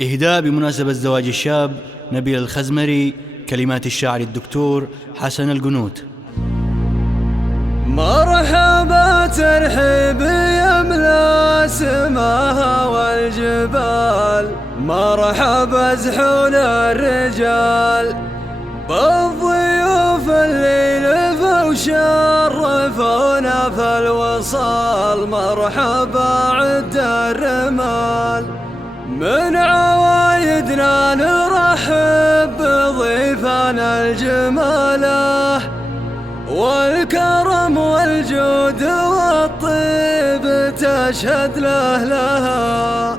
إهداء بمناسبة زواج الشاب نبيل الخزمري. كلمات الشاعر الدكتور حسن القنوت. مرحبا ترحيب يملا سماها والجبال، مرحبا زحون الرجال بالضيوف اللي لفوا وشرفونا في الوصال. مرحبا عد الرمال، من عوايدنا نرحب بضيفنا الجماله والكرم والجود والطيب تشهد لها.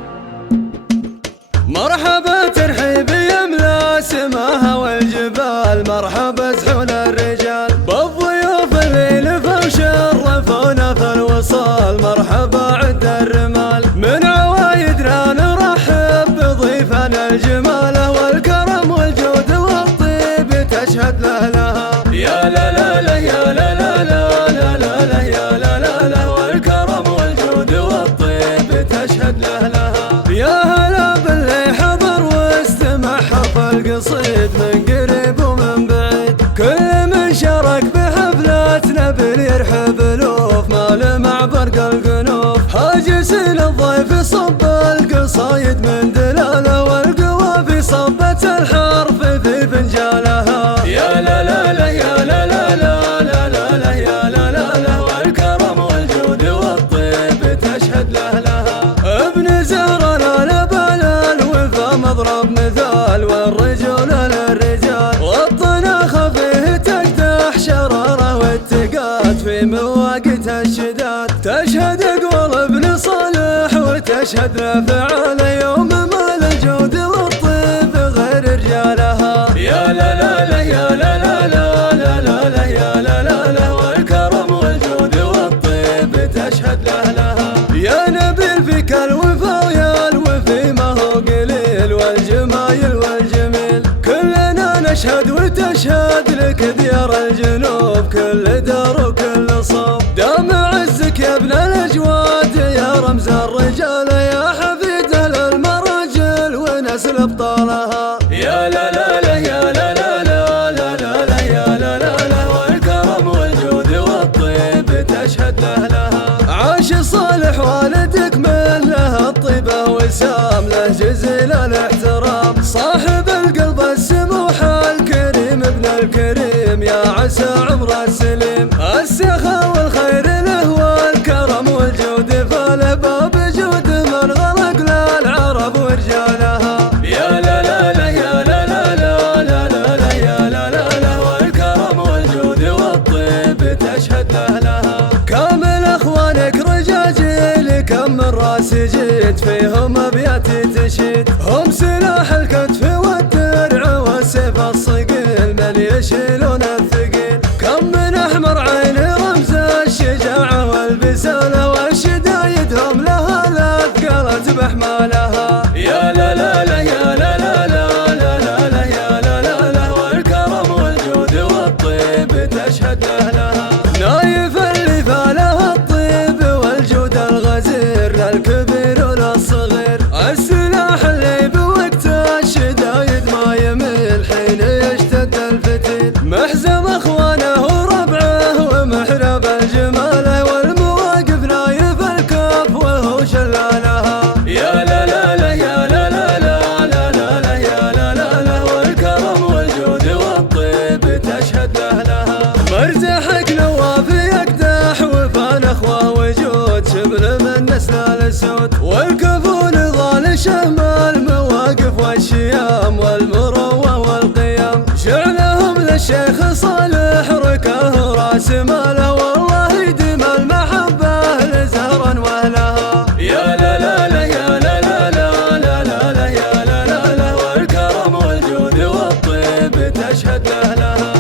مرحبا ترحيب يملا سماها والجبال، مرحبا زحول الرجال بالضيوف اللي لفوا وشرفونا في الوصال. مرحبا عد الرمال، من عوايدنا نرحب بضيفنا الجماله والكرم والجود والطيب تشهد لها. يا لا لا لا يا لا لا لا لا لا لا يا لا لا لا، والكرم والجود والطيب تشهد لها. يا هلا باللي حضر واستمع حرف القصيد من قريب ومن بعيد، كل من شارك بحفلاتنا بليرحب الوف مال مع برق القنوف. هاجس للضيف صب القصايد من دلاله، والقوافي صبت الحرف في فنجالها. يا لا لا لا يا لا لا لا لا لا لا يا لا لا لا، والكرم والجود والطيب تشهد لها. ابن زهرة لبال الوفا مضرب مثال، والرجل للرجال والطناخ فيه تقدح شراره والتقات في مواقت الشداد. تشهد قول ابن صالح وتشهد لفعال يوم مال الجود والطيب غير رجالها. يا لا لا لا يا لا لا لا لا لا لا يا لا لا لا، والكرم والجود والطيب تشهد لها. يا نبيل فيك الوفا ويا الوفي ما هو قليل، والجمايل والجميل كلنا نشهد وتشهد لك ديار الجنوب، كل دار وكل صوب دام عزك يا ابن الاجواد، يا رمز الرجال يا حفيد للمراجل ونسل ابطالها. يا لا لا لا يا لا لا لا لا لا لا يا لا لا لا، والكرم والجود والطيب تشهد لها. عاش صالح والدك من له الطيبه وسام، له جزيل الاحترام صاحب القلب السموح الكريم ابن الكريم، يا عسى عمره السليم السخاء والخير له والكرم والجود فله باب جود من غلق للعرب ورجالها. يا لا لا لا يا لا لا لا لا لا لا يا لا لا لا، والكرم والجود والطيب تشهد لها. كامل اخوانك رجاجيل كم من راس جيت فيهم ابياتي تشيد، هم سلاح الكتف والدرع والسيف الصقيل من يشيلون الثقيل. كم من احمر عين رمز الشجاعه والبساله، والشدايد هم لها الاثقال بحمالها. يا لا لا لا يا لا لا لا لا لا لا يا لا لا لا، والكرم والجود والطيب تشهد لها. نايف اللي فاله الطيب والجود الغزير للكبير وللصغير، السلاح اللي بوقت الشدايد ما يميل حين يشتد الفتيل. محزم اخوانه وربعه ومحرب الجماله، والمواقف نايف الكف وهو شلالها. يا لا لا لا يا لا لا لا لا لا لا يا لا لا لا، والكرم والجود والطيب تشهد لها. مرزحك نوافي يقدح وفان اخوه وجود، شبل من نسل الاسود والكفو نضال شهم المواقف والشيام والمروه والقيام. شعلهم للشيخ صالح ركاه راس ماله، والله يديم المحبه لزهرا واهلها. يا لا لا لا يا لا لا لا لا لا لا يا لا لا لا، والكرم والجود والطيب تشهد لها.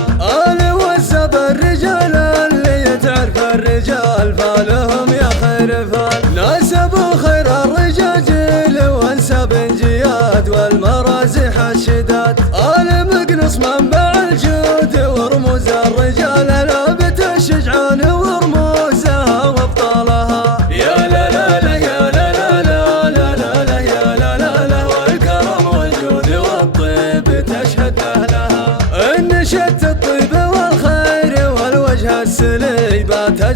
آل وزب الرجال اللي تعرف الرجال فالهم يا خير فال، ناسبوا خير الرجاجيل وانساب انجياد والمرازح الشداد. آل مقنص منبع الجود ورموز الرجال، لابت الشجعان ورموزها وابطالها. يا لا لا لا يا لا لا لا لا لا لا يا لا لا لا، والكرم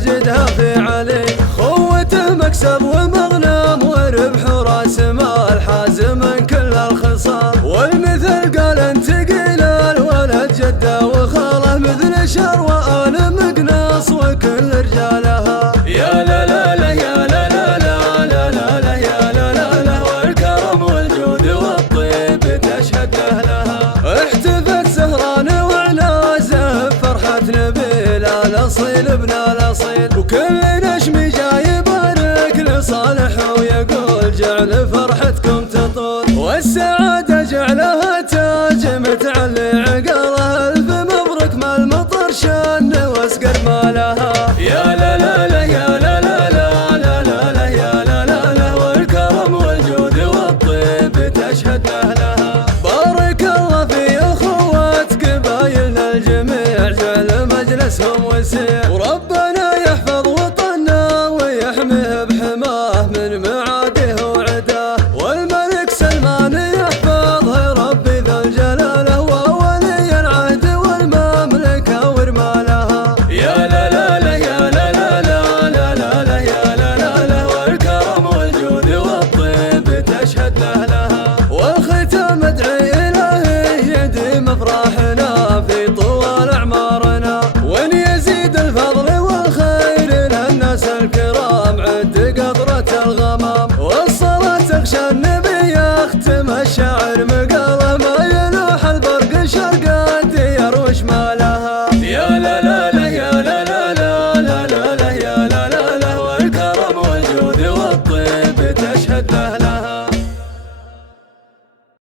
ماجدها في علي، خوته مكسب ومغنم وربح راس مال حازما كل الخصال، والمثل قال انت قيل الولد جده وخاله مثل شروى آل مقناص وكل رجالها. يا لا لا لا يا لا لا لا لا لا لا يا لا لا لا، والكرم والجود والطيب تشهد أهلها. احتفت سهران وعنازه بفرحة نبيل الأصيل ابن الأصيل، وكل نجم جاي يبارك لصالح ويقول جعل فرحتكم تطول، والسعادة جعلها تاج متعلي عقاله. ألف مبروك ما المطر شان واسقر ما